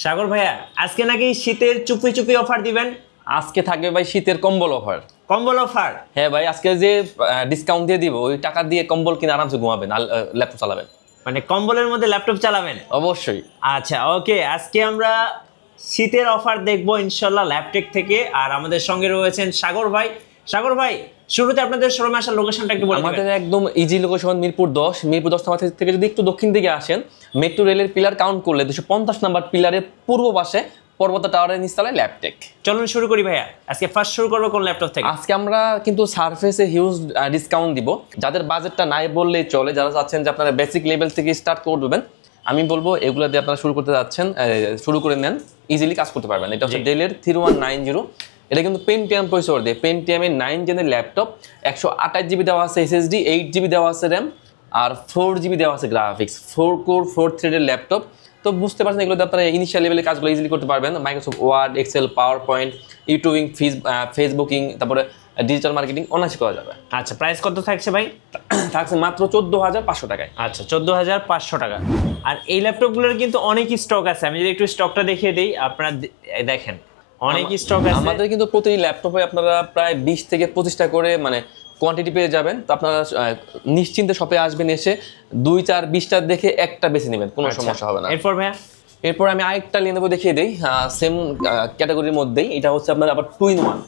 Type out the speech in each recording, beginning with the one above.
সাগর ভাইয়া আজকে নাকি শীতের চুপি চুপি অফার দিবেন। আজকে থাকবে ভাই শীতের কম্বল অফার। কম্বল অফার? হ্যাঁ ভাই, আজকে যে ডিসকাউন্ট দিয়ে দিব ওই টাকা দিয়ে কম্বল কিনে আরামসে ঘুমাবেন আর ল্যাপটপ চালাবেন। মানে কম্বলের মধ্যে ল্যাপটপ চালাবেন? অবশ্যই। আচ্ছা ওকে, আজকে আমরা শীতের অফার দেখবো ইনশাল্লাহ ল্যাপটেক থেকে। আর আমাদের সঙ্গে রয়েছেন সাগর ভাই। সাগর ভাই, শুরুতে আপনাদের শোরুমে আসার লোকেশনটা একটু বলে দিবেন। আমাদের একদম easy location Mirpur 10। Mirpur 10 number থেকে যদি একটু দক্ষিণ দিকে আসেন, মেট্রো রেলের পিলার কাউন্ট করলে 250 নাম্বার পিলারের পূর্ব পাশে পর্বত টাওয়ারের নিচতলায় ল্যাপটেক। চলুন শুরু করি ভাইয়া। আজকে ফার্স্ট শুরু করবো কোন ল্যাপটপ থেকে? আজকে আমরা কিন্তু সারফেসে হিউজ ডিসকাউন্ট দিব। যাদের বাজেটটা নাই বললেই চলে, যারা চাচ্ছেন যে আপনারা বেসিক লেভেল থেকে স্টার্ট করবেন, আমি বলবো এগুলো দিয়ে আপনারা শুরু করতে যাচ্ছেন, শুরু করে নেন, ইজিলি কাজ করতে পারবেন। এটা হচ্ছে ডেলের 3190। এটা কিন্তু পেন্টিয়াম প্রসেসর দিয়ে, পেন্টিয়ামের 9 জেনের ল্যাপটপ। 128 জিবি দেওয়া আছে এসএসডি, 8 জিবি দেওয়া আছে র্যাম, আর 4 জিবি দেওয়া আছে গ্রাফিক্স। 4 কোর 4 থ্রেডের ল্যাপটপ। তো বুঝতে পারছেন এগুলোতে আপনারা ইনিশিয়াল লেভেলের কাজগুলো ইজিলি করতে পারবেন। Microsoft Word, Excel, PowerPoint, YouTubing, Facebooking, তারপরে ডিজিটাল মার্কেটিং অনায়াসে করা যাবে। আচ্ছা, প্রাইস কত থাকছে ভাই? থাকছে মাত্র 14,500 টাকায়। আচ্ছা, 14,500 টাকা। আর এই ল্যাপটপগুলোর কিন্তু অনেক স্টক আছে। আমি যদি একটু স্টকটা দেখিয়ে দিই, আপনারা দেখেন অনেক স্টক আছে আমাদের কিন্তু প্রতি ল্যাপটপে আপনারা প্রায় 20 থেকে 25টা করে মানে কোয়ান্টিটি পেয়ে যাবেন। তো আপনারা নিশ্চিন্তে শপে আসবেন, এসে 2, 4, 20টা দেখে একটা বেছে নেবেন, কোনো সমস্যা হবে না। এরপর ভাইয়া, এরপর আমি আরেকটা Lenovo দেখিয়ে দিই সেম ক্যাটাগরির মধ্যেই। এটা হচ্ছে আপনার আবার 2-in-1।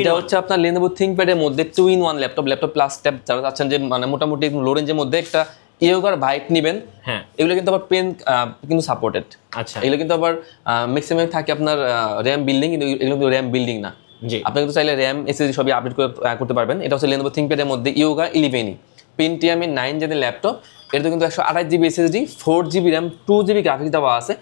এটা হচ্ছে আপনার Lenovo ThinkPad এর মধ্যে 2-in-1 ল্যাপটপ প্লাস ট্যাব। যারা চাচ্ছেন যে মানে মোটামুটি লো রেঞ্জের মধ্যে একটা ইয়োগার ভাইব নেবেন, হ্যাঁ, এগুলো কিন্তু আবার পেন কিন্তু সাপোর্টেড। আচ্ছা, এগুলো কিন্তু আবার ম্যাক্সিমাম থাকে আপনার র্যাম বিল্ডিং, কিন্তু এগুলো কিন্তু র্যাম বিল্ডিং না। জি, আপনি কিন্তু চাইলে র্যাম এসএসডি সবই আপডেট করতে পারবেন। এটা হচ্ছে Lenovo ThinkPad এর মধ্যে ইয়োগা 11 পেন্টিয়ামের 9 জেনের ল্যাপটপ। এটা কিন্তু 128 GB SSD, 4 GB RAM, 2 GB graphics দেওয়া আছে।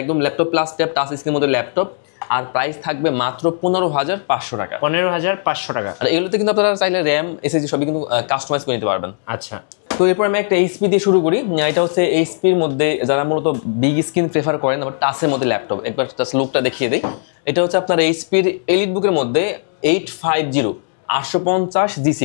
একদম ল্যাপটপ প্লাস ট্যাব টাচ স্ক্রিনের মধ্যে ল্যাপটপ। আর প্রাইস থাকবে মাত্র 15,500 টাকা। 15,500 টাকা। আর এগুলোতে কিন্তু আপনারা চাইলে র্যাম এসএসডি সবই কিন্তু কাস্টমাইজ করে নিতে পারবেন। আচ্ছা, তো এরপর আমি একটা এইচপি দিয়ে শুরু করি। এটা হচ্ছে এইচপির মধ্যে যারা মূলত বিগ স্ক্রিন প্রেফার করেন, আবার টাচের মধ্যে ল্যাপটপ, একবার জাস্ট লুকটা দেখিয়ে দিই। এটা হচ্ছে আপনার এইচপির এলিট বুকের মধ্যে 850 850 G6।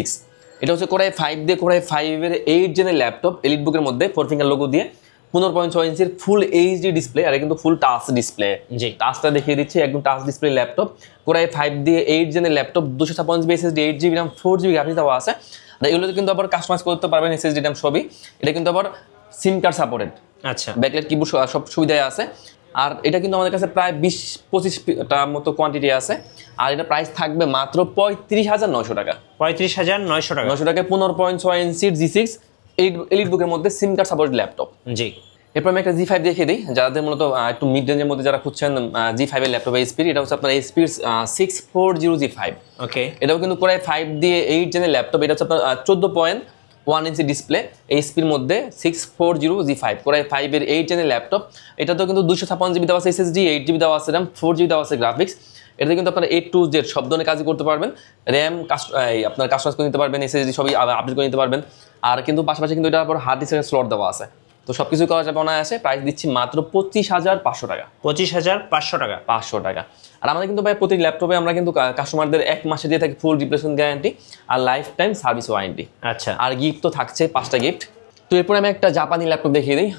এটা হচ্ছে কোরাই 5 দিয়ে, কোরাই 5-এর 8 জেনের ল্যাপটপ এলিট বুকের মধ্যে 4 ফিঙ্গার লোগো দিয়ে, 15.6 ইঞ্চির ফুল এইচডি ডিসপ্লে। আর কিন্তু ফুল টাচ ডিসপ্লে। জি, টাচটা দেখিয়ে দিচ্ছি, একদম টাচ ডিসপ্লে ল্যাপটপ। কোরাই 5 দিয়ে 8 জেনের laptop, 256 GB SSD, 8 GB RAM, 4 GB graphics দেওয়া আছে। এগুলোতে কিন্তু আবার কাস্টমাইজ করতে পারবেন এসএসডি র্যাম সবই। এটা কিন্তু আবার সিম কার্ড সাপোর্টেড, আচ্ছা, ব্যাকলাইট কিবোর্ড সব সুবিধাই আছে। আর এটা কিন্তু আমাদের কাছে প্রায় 20-25টা মতো কোয়ান্টিটি আছে। আর এটা প্রাইস থাকবে মাত্র 35,900 টাকা। 35,900 টাকা। 900 টাকায় 15.6 ইঞ্চির G6 এলিট বুকের মধ্যে সিম কার্ড সাপোর্টেড ল্যাপটপ। জি, এরপর আমি একটা G5 দেখিয়ে দিই, যাদের মূলত একটু মিড রেঞ্জের মধ্যে যারা খুঁজছেন G5 এর ল্যাপটপ এইচপির। এটা হচ্ছে আপনার এইচপির 640 G5। ওকে, এটাও কিন্তু কোরাই 5 দিয়ে 8 জেনের ল্যাপটপ। এটা হচ্ছে আপনার 14.1 ইঞ্চি ডিসপ্লে এইচপির মধ্যে 640 G5 কোরাই 5-এর 8 জেনের ল্যাপটপ। এটাতেও কিন্তু 256 জিবি দেওয়া আছে এসএসডি, 8 জিবি দেওয়া আছে র্যাম, 4 জিবি দেওয়া আছে গ্রাফিক্স। এটাতে কিন্তু আপনার A to Z সব ধরনের কাজই করতে পারবেন। র্যাম আপনার কাস্টমাইজ করে নিতে পারবেন, এসএসডি সবই আপডেট করে নিতে পারবেন। আর কিন্তু পাশাপাশি কিন্তু এটার পর হার্ড ডিস্কের স্লট দেওয়া আছে। তো সব কিছু করা যাবে অনায়াসে। প্রাইস দিচ্ছি মাত্র 25,500 টাকা। 25,500 টাকা। 500 টাকা। আর আমরা কিন্তু ভাই প্রতি ল্যাপটপে আমরা কিন্তু কাস্টমারদের 1 মাসে দিয়ে থাকি ফুল রিপ্লেসমেন্ট গ্যারান্টি আর লাইফ টাইম সার্ভিস ওয়ারেন্টি। আচ্ছা, আর গিফট তো থাকছে 5টা গিফট। তো এরপরে আমি একটা জাপানি ল্যাপটপ দেখিয়ে দিই,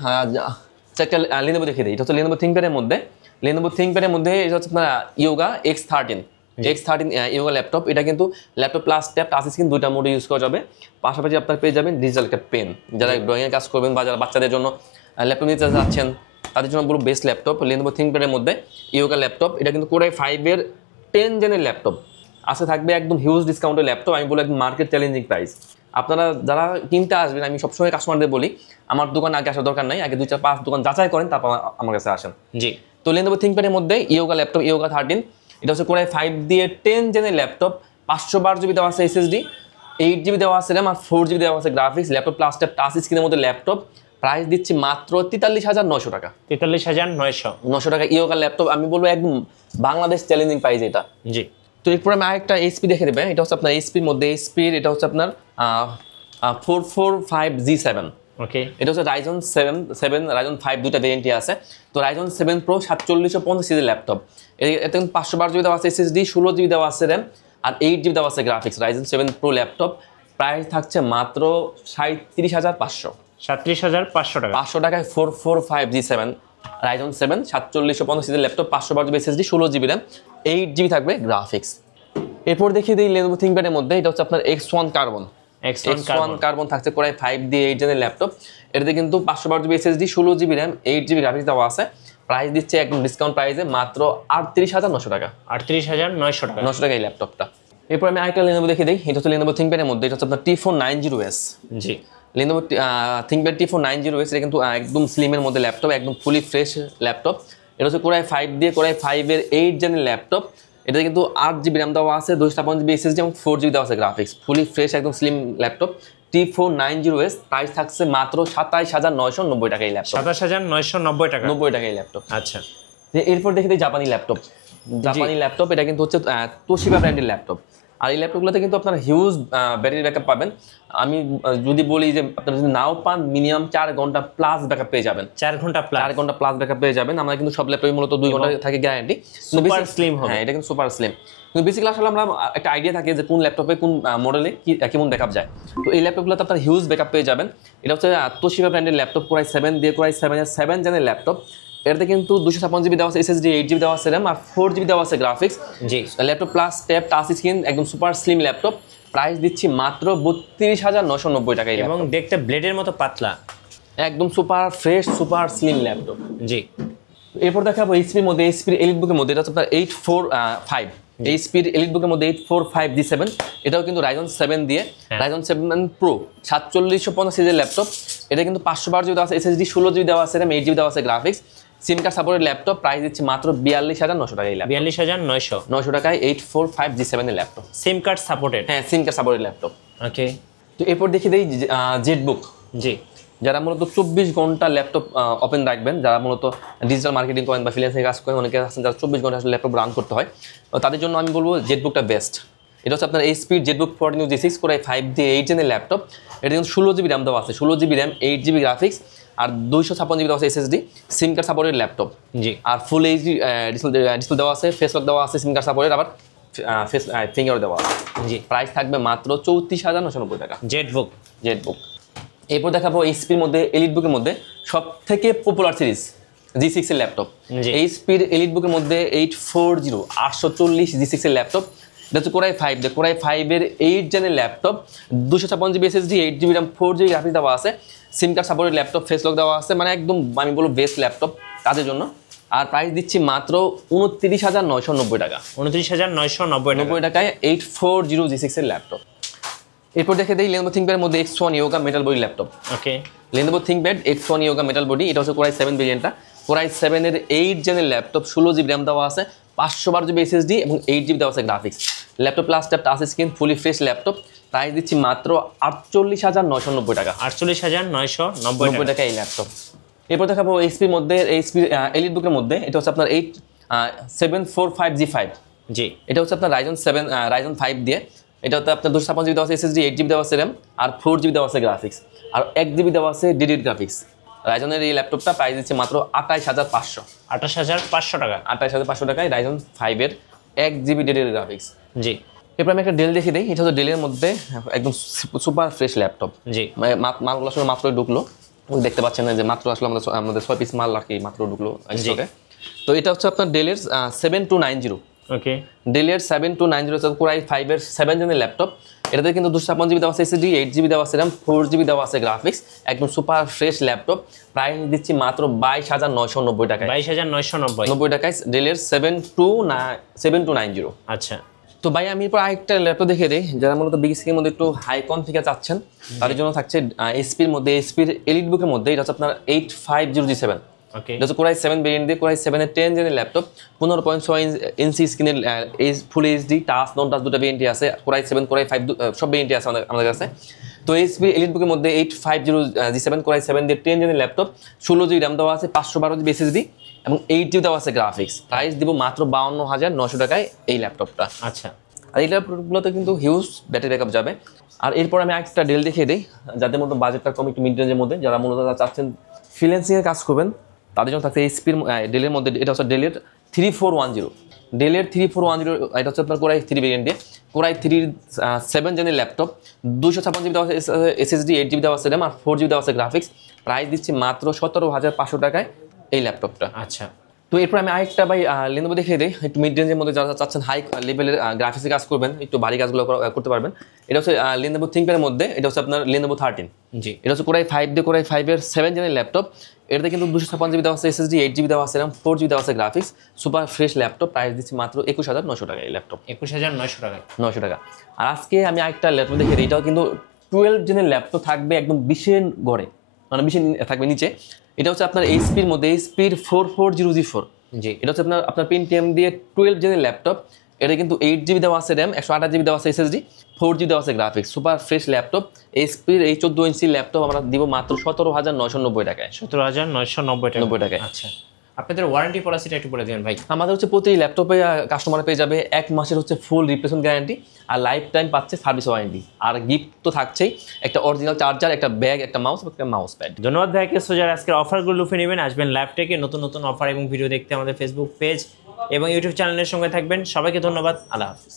একটা Lenovo দেখিয়ে দিই। এটা হচ্ছে Lenovo ThinkPad এর মধ্যে। Lenovo ThinkPad এর মধ্যে এটা হচ্ছে আপনার ইয়োগা X13 ইয়োগা ল্যাপটপ। এটা কিন্তু laptop plus tab touch screen দুইটা মোডে ইউজ করা যাবে। পাশাপাশি আপনার পেয়ে যাবেন ডিজিটাল একটা পেন। যারা ড্রয়িংয়ের কাজ করবেন বা যারা বাচ্চাদের জন্য ল্যাপটপ নিতে যাচ্ছেন, তাদের জন্য পুরো বেস্ট ল্যাপটপ Lenovo ThinkPad এর মধ্যে ইয়োগা ল্যাপটপ। এটা কিন্তু কোরাই 5-এর 10 জেনের ল্যাপটপ। আজকে থাকবে একদম হিউজ ডিসকাউন্টের ল্যাপটপ। আমি বলবো একদম মার্কেট চ্যালেঞ্জিং প্রাইস। আপনারা যারা কিনতে আসবেন, আমি সবসময় কাস্টমারদের বলি আমার দোকানে আগে আসার দরকার নাই, আগে 2-4-5 দোকান যাচাই করেন, তারপর আমার কাছে আসেন। জি, তো Lenovo ThinkPad এর মধ্যে ইয়োগা ল্যাপটপ ইয়োগা 13। এটা হচ্ছে কোরাই 5 দিয়ে 10 জেনের ল্যাপটপ, 512 জিবি দেওয়া আছে এসএসডি, 8 জিবি দেওয়া আছে র্যাম, আর 4 জিবি দেওয়া আছে graphics. Laptop plus tab touch স্ক্রিনের মধ্যে ল্যাপটপ। প্রাইস দিচ্ছি মাত্র 43,900 টাকা। 43,900 টাকা ইয়োগা ল্যাপটপ। আমি বলবো একদম বাংলাদেশ চ্যালেঞ্জিং প্রাইস এটা। জি, তো এরপর আমি আরেকটা এইচপি দেখে দেবেন। এটা হচ্ছে আপনার এইচপির মধ্যে এটা হচ্ছে আপনার 445 G7। ওকে, এটা হচ্ছে Ryzen 7 Ryzen 5 দুইটা ভেরিয়েন্টই আছে। তো Ryzen 7 Pro 4750 সিরিজের ল্যাপটপ। এতে কিন্তু 512 জিবি দেওয়া আছে এসএসডি, 16 জিবি দেওয়া আছে র্যাম, আর 8 জিবি দেওয়া আছে graphics. Ryzen 7 Pro laptop price থাকছে মাত্র 37,500। 37,500 টাকা। 500 টাকায় 445 G7 রাইজন 7 4750 সিরিজের laptop, 512 GB SSD, 16 GB RAM, 8 GB থাকবে গ্রাফিক্স। এরপর দেখিয়ে দিই Lenovo ThinkPad-এর মধ্যে, এটা হচ্ছে আপনার X1 কার্বন। X1 কার্বন থাকছে Core i5 দিয়ে 8 জেনের ল্যাপটপ। এটাতে কিন্তু 512 GB SSD, 16 GB RAM, 8 GB graphics দেওয়া আছে। প্রাইস দিচ্ছে একদম ডিসকাউন্ট প্রাইসে মাত্র 38,900 টাকা। 38,900 টাকা। 900 টাকা এই ল্যাপটপটা। এরপর আমি আরেকটা Lenovo দেখিয়ে দিই, এটা হচ্ছে Lenovo ThinkPad-এর মধ্যে, এটা হচ্ছে আপনার T490S। জি, Lenovo ThinkPad T490S, এটা কিন্তু একদম স্লিমের মধ্যে ল্যাপটপ, একদম ফুলি ফ্রেশ ল্যাপটপ। এটা হচ্ছে Core i5 দিয়ে Core i5-এর 8 জেনের ল্যাপটপ। এটা কিন্তু 8 জিবি র্যাম দেওয়া আছে, 256 জিবি এসএসডি এবং 4 জিবি দেওয়া আছে গ্রাফিক্স। ফুলি ফ্রেশ একদম স্লিম ল্যাপটপ T490S। প্রাইস থাকছে মাত্র 27,990 টাকা এই ল্যাপটপ। 27,990 টাকা। 90 টাকা এই ল্যাপটপ। আচ্ছা, এরপর দেখে দিই জাপানি ল্যাপটপ। জাপানি ল্যাপটপ, এটা কিন্তু হচ্ছে তোশিবা ব্র্যান্ডের ল্যাপটপ। আর এই ল্যাপটপগুলোতে কিন্তু আপনার হিউজ ব্যাটারি ব্যাকআপ পাবেন। আমি যদি বলি যে আপনারা যদি নাও পান, মিনিমাম 4 ঘন্টা প্লাস ব্যাকআপ পেয়ে যাবেন। 4 ঘন্টা প্লাস। 4 ঘন্টা প্লাস ব্যাকআপ পেয়ে যাবেন। আমরা কিন্তু সব ল্যাপটপে মূলত 2 ঘন্টা থাকে গ্যারান্টি। সুপার স্লিম হবে। হ্যাঁ, এটা কিন্তু সুপার স্লিম। কিন্তু বেসিক্যালি আসলে আমরা একটা আইডিয়া থাকে যে কোন ল্যাপটপে কোন মডেলে কেমন ব্যাকআপ যায়। তো এই ল্যাপটপগুলোতে আপনার হিউজ ব্যাকআপ পেয়ে যাবেন। এটা হচ্ছে তোশিবা ব্র্যান্ডের ল্যাপটপ, Core i7 দিয়ে Core i7-এর 7 জেনের ল্যাপটপ। এটাতে কিন্তু 256 জিবি দেওয়া আছে এসএসডি, 8 জিবি দেওয়া আছে র্যাম আর 4 জিবি দেওয়া আছে গ্রাফিক্স। জি, laptop plus tab touch screen, একদম সুপার স্লিম ল্যাপটপ। প্রাইস দিচ্ছি মাত্র 32,990 টাকা। এবং দেখতে ব্লেডের মতো পাতলা, একদম super fresh super slim laptop. জি। এরপর দেখাবো এইচপির মধ্যে, এইচপির এলিটবুকের মধ্যে, এটা হচ্ছে আপনার 845। এইচপির এলিটবুকের মধ্যে 845 G7। এটাও কিন্তু রাইজন 7 দিয়ে, রাইজন 7 প্রো 4750 সিরিজের ল্যাপটপ। এটা কিন্তু 512 জিবি দেওয়া আছে এসএসডি, 16 জিবি দেওয়া আছে র্যাম, 8 জিবি দেওয়া আছে গ্রাফিক্স। সিম কার্ড সাপোর্টের ল্যাপটপ। প্রাইস দিচ্ছে মাত্র 42,900 টাকা এই ল্যাপটপ। 42,900 টাকায় 845 G7 এর ল্যাপটপ। সিম কার্ড সাপোর্টেড। হ্যাঁ, সিম কার্ড সাপোর্টের ল্যাপটপ। ওকে। তো এরপর দেখিয়ে দিই জেটবুক। জি, যারা মূলত 24 ঘন্টা ল্যাপটপ ওপেন রাখবেন, যারা মূলত ডিজিটাল মার্কেটিং করেন বা ফ্রিল্যান্সিং কাজ করেন, অনেকে আছেন যারা 24 ঘন্টা আসলে ল্যাপটপ রান করতে হয়, তো তাদের জন্য আমি বলবো জেটবুকটা বেস্ট। এটা হচ্ছে আপনার এইচপির জেটবুক 14 G6 Core i5 দিয়ে 8 জেনের ল্যাপটপ। এটা কিন্তু 16 জিবি র্যাম দেওয়া আছে, 16 জিবি র্যাম, 8 জিবি গ্রাফিক্স আর 256 জিবি দেওয়া আছে এসএসডি। সিম কার্ড সাপোর্টের ল্যাপটপ। জি। আর ফুল এইচডি ডিসপ্লে দেওয়া আছে, ফেস লক দেওয়া আছে, সিম কার্ড সাপোর্টের, আবার ফেস ফিঙ্গার দেওয়া আছে। জি। প্রাইস থাকবে মাত্র 34,990 টাকা জেটবুক। জেটবুক। এরপর দেখাবো এইচপির মধ্যে এলিটবুকের মধ্যে সব থেকে পপুলার সিরিজ G6 এর ল্যাপটপ। এইচপির এলিটবুকের মধ্যে 840 G6 এর ল্যাপটপ। এটা হচ্ছে Core i5 দিয়ে Core i5-এর 8 জেনের laptop, 256 GB SSD, 8 GB RAM, 4 GB graphics দেওয়া আছে, সিম কার্ড সাপোর্টের ল্যাপটপ, ফেস লক দেওয়া আছে, মানে একদম আমি বলবো বেস্ট ল্যাপটপ কাজের জন্য। আর প্রাইস দিচ্ছি মাত্র 29,990 টাকা। 29,990 টাকায় 840 G6 এর ল্যাপটপ। এরপর দেখে দিই Lenovo ThinkPad-এর মধ্যে X1 Yoga metal body laptop. Okay. Lenovo ThinkPad X1 Yoga metal body, এটা হচ্ছে Core i7 ভেরিয়েন্টটা। Core i7-এর 8 জেনের ল্যাপটপ, 16 জিবি র্যাম দেওয়া আছে, 512 জিবি এসএসডি এবং 8 জিবি দেওয়া আছে graphics. Laptop plus tab touch screen, fully fresh laptop. Price দিচ্ছি মাত্র 48,990 টাকা। 48,990 টাকা এই ল্যাপটপ। এরপর দেখাবো এইচপির মধ্যে, এইচপির এলিটবুকের মধ্যে, এটা হচ্ছে আপনার 745 G5। জি। এটা হচ্ছে আপনার রাইজন 5 দিয়ে। এটা হচ্ছে আপনার 256 জিবি দেওয়া আছে এসএসডি, 8 জিবি দেওয়া আছে র্যাম আর 4 জিবি দেওয়া আছে গ্রাফিক্স আর 1 জিবি দেওয়া আছে ডেডিকেটেড গ্রাফিক্স। রাইজনের এই ল্যাপটপটা প্রাইস দিচ্ছে মাত্র 28,500। 28,500 টাকা। 28,500 টাকায় রাইজন 5-এর 1 জিবি ডেডিকেটেড গ্রাফিক্স। জি। এরপর আমি একটা ডেল দেখিয়ে দিই। এটা হচ্ছে ডেলের মধ্যে একদম সুপার ফ্রেশ ল্যাপটপ। জি। মালগুলো আসলে মাত্রই ঢুকলো, দেখতে পাচ্ছেন না যে মাত্র আসলে আমাদের 6 পিস মাল আর কি মাত্র ঢুকলো স্টকে। তো এটা হচ্ছে আপনার ডেলের 7290। ওকে। ডেলের 7290 Core i5-এর 7 জেনের ল্যাপটপ। এটাতে কিন্তু 256 জিবি দেওয়া আছে এসএসডি, 8 জিবি দেওয়া আছে র্যাম, 4 জিবি দেওয়া আছে গ্রাফিক্স, একদম সুপার ফ্রেশ ল্যাপটপ। প্রাইস দিচ্ছি মাত্র 22,990 টাকায়। 22,990 টাকায় ডেলের 7290। আচ্ছা। তো ভাই আমি এরপর আরেকটা ল্যাপটপ দেখিয়ে দিই, যারা মূলত বিগ স্ক্রিনের মধ্যে একটু হাই কনফিগার চাচ্ছেন তাদের জন্য থাকছে এইচপির মধ্যে, এইচপির এলিটবুকের মধ্যে, এটা হচ্ছে আপনার 850 G7। ওকে। এটা হচ্ছে Core i7 ভেরিয়েন্ট দিয়ে Core i7-এর 10 জেনের ল্যাপটপ, 15.6 ইঞ্চি স্ক্রিনের, ফুল এইচডি, টাচ নন টাচ দুটো ভেরিয়েন্টই আছে। Core i7 Core i5 সব ভেরিয়েন্টই আছে আমাদের কাছে। তো এইচপি এলিটবুকের মধ্যে 850 G7 Core i7 দিয়ে 10 জেনের ল্যাপটপ, 16 জিবি র্যাম দেওয়া আছে, 512 জিবি এসএসডি এবং 8 জিবি দেওয়া আছে গ্রাফিক্স। প্রাইস দিব মাত্র 52,900 টাকায় এই ল্যাপটপটা। আচ্ছা। আর এই ল্যাপটপগুলোতে কিন্তু হিউজ ব্যাটারি ব্যাকআপ যাবে। আর এরপর আমি একটা ডেল দেখিয়ে দিই, যাদের মধ্যে বাজেটটা কম, একটু মিড রেঞ্জের মধ্যে, যারা মূলত চাচ্ছেন ফ্রিল্যান্সিংয়ে কাজ করবেন, তাদের জন্য থাকছে এইচপির ডেলের মধ্যে, এটা হচ্ছে ডেলের 3410। ডেলের 3410, এটা হচ্ছে আপনার Core i3 ভেরিয়েন্ট দিয়ে Core i3-র 7 জেনের ল্যাপটপ, 256 জিবি দেওয়া আছে এসএসডি, 8 জিবি দেওয়া আছে র্যাম আর 4 জিবি দেওয়া আছে গ্রাফিক্স। প্রাইস দিচ্ছি মাত্র 17,500 টাকায় এই ল্যাপটপটা। আচ্ছা তো এরপর আমি আরেকটা ভাই Lenovo দেখিয়ে দিই, একটু মিড রেঞ্জের মধ্যে যারা চাচ্ছেন হাই লেভেলের গ্রাফিক্সে কাজ করবেন, একটু ভারী কাজগুলো করতে পারবেন। এটা হচ্ছে Lenovo ThinkPad-এর মধ্যে, এটা হচ্ছে আপনার Lenovo 13। জি এটা হচ্ছে কোরাই 5 দিয়ে কোরাই 5-এর 7 জেনের ল্যাপটপ। এটাতে কিন্তু 256 জিবি দেওয়া আছে SSD, 8 জিবি দেওয়া আছে RAM, 4 জিবি দেওয়া আছে graphics, super fresh laptop. Price দিচ্ছি মাত্র 21,900 টাকা এই ল্যাপটপ, 21,900 টাকায়। 900 টাকা। আর আজকে আমি আরেকটা ল্যাপটপ দেখিয়ে দিই, এটাও কিন্তু 12 জেনের ল্যাপটপ থাকবে, একদম 20-এর গড়ে, মানে 20 থাকবে নিচে। এটা হচ্ছে আপনার এইচপির মধ্যে এইচপির 4400G4। জি এটা হচ্ছে আপনার Pentium দিয়ে 12 জেনের ল্যাপটপ। এটা কিন্তু 8 জিবি দেওয়া আছে RAM, 128 জিবি দেওয়া আছে SSD, 4 জিবি দেওয়া আছে গ্রাফিক্স, সুপার ফ্রেশ ল্যাপটপ। এইচপির এই 14 ইঞ্চি ল্যাপটপ আমরা দিব মাত্র 17,990 টাকায়। 17,990 টাকায়। আচ্ছা আপনাদের ওয়ারেন্টি পলিসিটা একটু বলে দিবেন ভাই। আমাদের হচ্ছে প্রতি ল্যাপটপে কাস্টমার পেয়ে যাবে 1 মাসের হচ্ছে ফুল রিপ্লেসমেন্ট গ্যারান্টি, আর লাইফ টাইম পাচ্ছে সার্ভিস ওয়ারেন্টি। আর গিফট তো থাকছেই, একটা অরিজিনাল চার্জার, একটা ব্যাগ, একটা মাউস, একটা মাউস প্যাড। ধন্যবাদ ভাইকে। সো যারা আজকের অফারগুলো লুফে নেবেন, আসবেন ল্যাপটেকে, নতুন নতুন অফার এবং ভিডিও দেখতে আমাদের ফেসবুক পেজ এবং ইউটিউব চ্যানেলের সঙ্গে থাকবেন। সবাইকে ধন্যবাদ, আল্লাহ হাফিজ।